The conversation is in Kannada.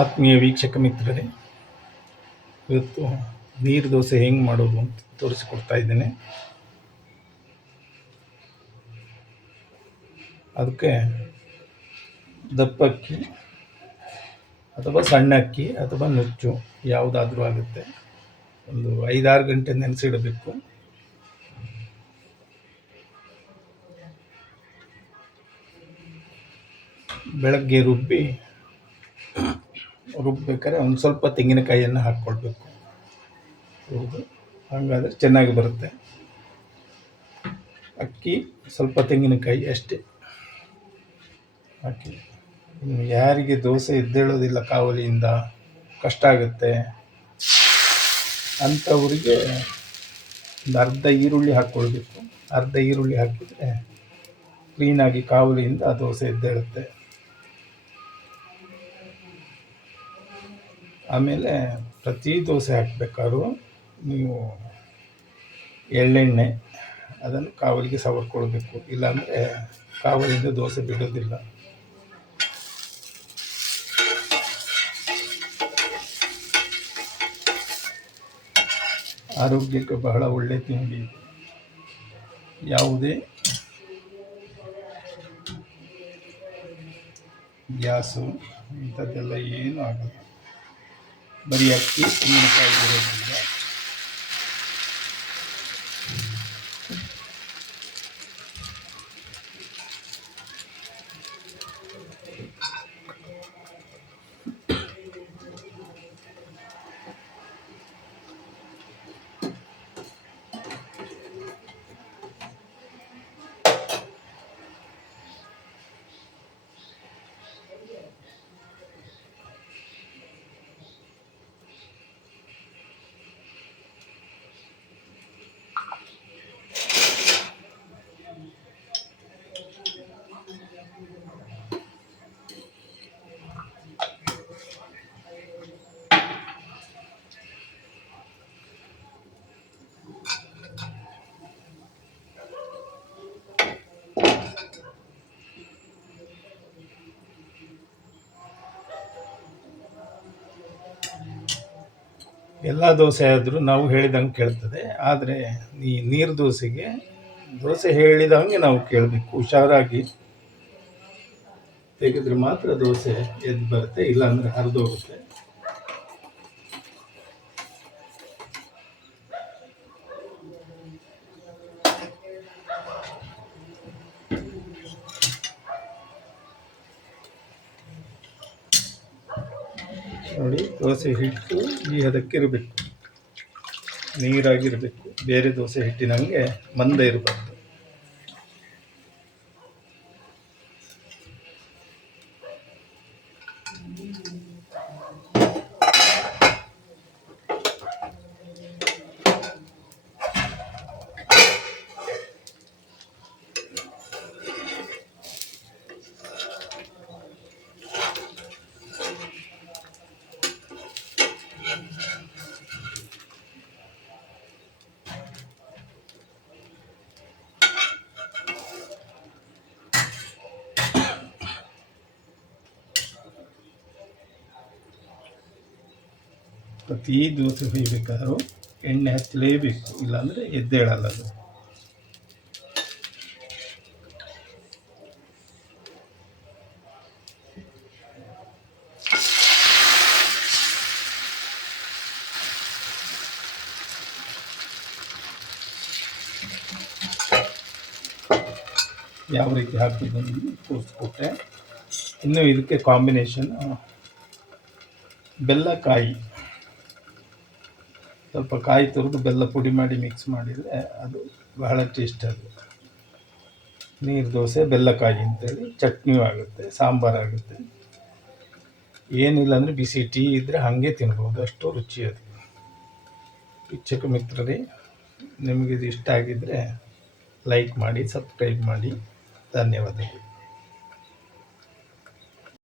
ಆತ್ಮೀಯ ವೀಕ್ಷಕ ಮಿತ್ರರೇ, ಇವತ್ತು ನೀರು ದೋಸೆ ಹೆಂಗೆ ಮಾಡೋದು ಅಂತ ತೋರಿಸಿಕೊಡ್ತಾ ಇದ್ದೇನೆ. ಅದಕ್ಕೆ ದಪ್ಪ ಅಕ್ಕಿ ಅಥವಾ ಸಣ್ಣ ಅಕ್ಕಿ ಅಥವಾ ನುಚ್ಚು ಯಾವುದಾದ್ರೂ ಆಗುತ್ತೆ. ಒಂದು 5-6 ಗಂಟೆ ನೆನೆಸಿಡಬೇಕು. ಬೆಳಗ್ಗೆ ರುಬ್ಬೇಕಾದ್ರೆ ಒಂದು ಸ್ವಲ್ಪ ತೆಂಗಿನಕಾಯಿಯನ್ನು ಹಾಕ್ಕೊಳ್ಬೇಕು. ಹಾಗಾದರೆ ಚೆನ್ನಾಗಿ ಬರುತ್ತೆ. ಅಕ್ಕಿ, ಸ್ವಲ್ಪ ತೆಂಗಿನಕಾಯಿ ಅಷ್ಟೇ ಹಾಕಿ. ಯಾರಿಗೆ ದೋಸೆ ಎದ್ದೇಳೋದಿಲ್ಲ, ಕಾವಲಿಯಿಂದ ಕಷ್ಟ ಆಗುತ್ತೆ ಅಂಥವರಿಗೆ ಒಂದು ಅರ್ಧ ಈರುಳ್ಳಿ ಹಾಕ್ಕೊಳ್ಬೇಕು. ಅರ್ಧ ಈರುಳ್ಳಿ ಹಾಕಿದರೆ ಕ್ಲೀನಾಗಿ ಕಾವಲಿಯಿಂದ ದೋಸೆ ಎದ್ದೇಳುತ್ತೆ. ಆಮೇಲೆ ಪ್ರತಿ ದೋಸೆ ಹಾಕಬೇಕಾದ್ರೂ ನೀವು ಎಳ್ಳೆಣ್ಣೆ ಅದನ್ನು ಕಾವಲಿಗೆ ಸವರ್ಕೊಳ್ಬೇಕು, ಇಲ್ಲಾಂದರೆ ಕಾವಲಿಂದ ದೋಸೆ ಬಿಡೋದಿಲ್ಲ. ಆರೋಗ್ಯಕ್ಕೆ ಬಹಳ ಒಳ್ಳೆಯ ತಿಂಡಿ. ಯಾವುದೇ ಗ್ಯಾಸು ಇಂಥದ್ದೆಲ್ಲ ಏನೂ ಆಗಲ್ಲ. ಬರೀ ಅಕ್ಕಿ, ತೆಂಗಿನಕಾಯಿ ಇರೋದ್ರಿಂದ ಎಲ್ಲ ದೋಸೆ ಆದರೂ ನಾವು ಹೇಳಿದಂಗೆ ಕೇಳ್ತದೆ. ಆದರೆ ಈ ನೀರು ದೋಸೆಗೆ ದೋಸೆ ಹೇಳಿದಂಗೆ ನಾವು ಕೇಳಬೇಕು. ಹುಷಾರಾಗಿ ತೆಗೆದ್ರೆ ಮಾತ್ರ ದೋಸೆ ಎದ್ದು ಬರುತ್ತೆ, ಇಲ್ಲಾಂದರೆ ಹರಿದೋಗುತ್ತೆ. ನೋಡಿ, ದೋಸೆ ಹಿಟ್ಟು ಈ ಹದಕ್ಕಿರಬೇಕು, ನೀರಾಗಿರಬೇಕು. ಬೇರೆ ದೋಸೆ ಹಿಟ್ಟಿನಂಗೆ ಮಂದ ಇರಬಾರ್ದು. ಪ್ರತಿ ದೋಸೆ ಬೇಯಬೇಕಾದ್ರೂ ಎಣ್ಣೆ ಹಚ್ಚಲೇಬೇಕು, ಇಲ್ಲಾಂದರೆ ಎದ್ದೇಳಲ್ಲ ಅದು. ಯಾವ ರೀತಿ ಹಾಕೋದು ತೋರಿಸ್ಕೊಟ್ಟೆ. ಇನ್ನು ಇದಕ್ಕೆ ಕಾಂಬಿನೇಷನ್ ಬೆಲ್ಲಕಾಯಿ, ಸ್ವಲ್ಪ ಕಾಯಿ ತುರಿದು ಬೆಲ್ಲ ಪುಡಿ ಮಾಡಿ ಮಿಕ್ಸ್ ಮಾಡಿದರೆ ಅದು ಬಹಳ ಟೇಸ್ಟ್ ಆಗುತ್ತೆ. ನೀರು ದೋಸೆ ಬೆಲ್ಲಕಾಯಿ ಅಂತೇಳಿ ಚಟ್ನಿಯೂ ಆಗುತ್ತೆ, ಸಾಂಬಾರಾಗುತ್ತೆ. ಏನಿಲ್ಲ ಅಂದರೆ ಬಿಸಿ ಟೀ ಇದ್ದರೆ ಹಾಗೆ ತಿನ್ಬೋದು, ಅಷ್ಟು ರುಚಿ ಅದು. ವೀಕ್ಷಕ ಮಿತ್ರರೇ, ನಿಮಗಿದು ಇಷ್ಟ ಆಗಿದ್ದರೆ ಲೈಕ್ ಮಾಡಿ, ಸಬ್ಸ್ಕ್ರೈಬ್ ಮಾಡಿ. ಧನ್ಯವಾದಗಳು.